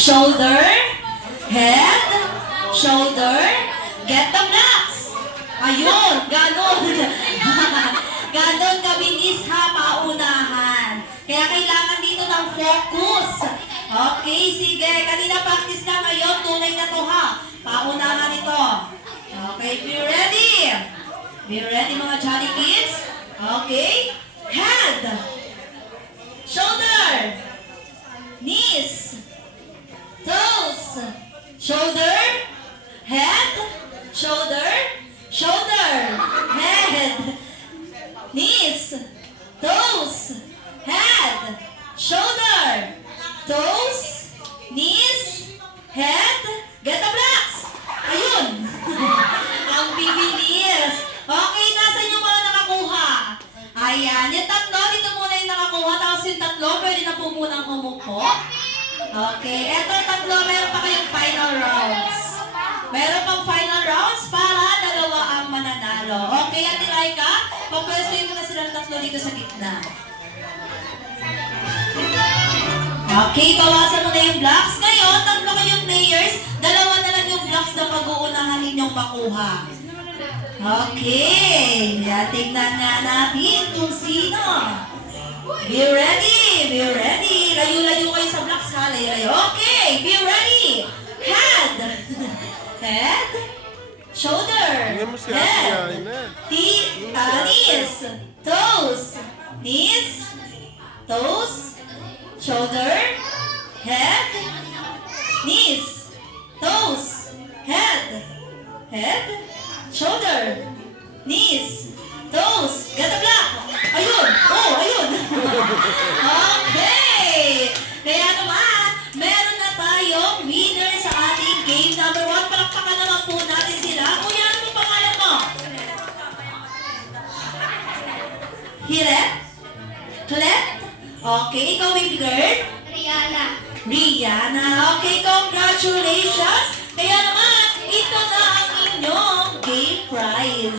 shoulder, head, shoulder, get the blocks. Ayun, ganon. Ganon kabilis ha, paunahan. Kaya kailangan dito ng focus. Okay, sige. Kanina practice na, ngayon tunay na to ha. Paunahan ito. Okay, be ready. Be ready mga Jolly Kids. Okay, head, shoulder, knees, toes, shoulder, head, shoulder, shoulder, head, knees, toes, head, shoulder, toes, knees, head, get the blocks. Ayun. Ang bibilis. Okay, nasa inyo mga nakakuha? Ayan, yung tatlo, dito muna yung nakakuha. Tapos yung tatlo, pwede na po munang umupo. Okay, eto tatlo, meron pa kayong final rounds. Meron pang final rounds para dalawa ang mananalo. Okay, Ate Laika, papwestuhin mo na silang tatlo dito sa gitna. Okay, bawasan mo na yung blocks. Ngayon, tatlo kayong players, dalawa na lang yung blocks na pag-uunahan ninyong makuha. Okay, tingnan nga natin kung sino. Be ready, be ready. Layo-layo kayo sa blocks ha, layo-layo. Okay, be ready. Head, head, shoulder, head, knees, toes, knees, toes, shoulder, head, knees, toes, head, head, shoulder, knees, toes, get the block. Ayun, oh, ayun. Okay. Kaya naman, meron na tayong winner sa ating game number 1. Palakpakan naman po natin sila. Kuya, ano po pangalan mo? Hiret? Clet? Okay, ikaw baby girl? Rihanna. Rihanna. Okay, congratulations. Kaya naman, ito na ang inyong game prize.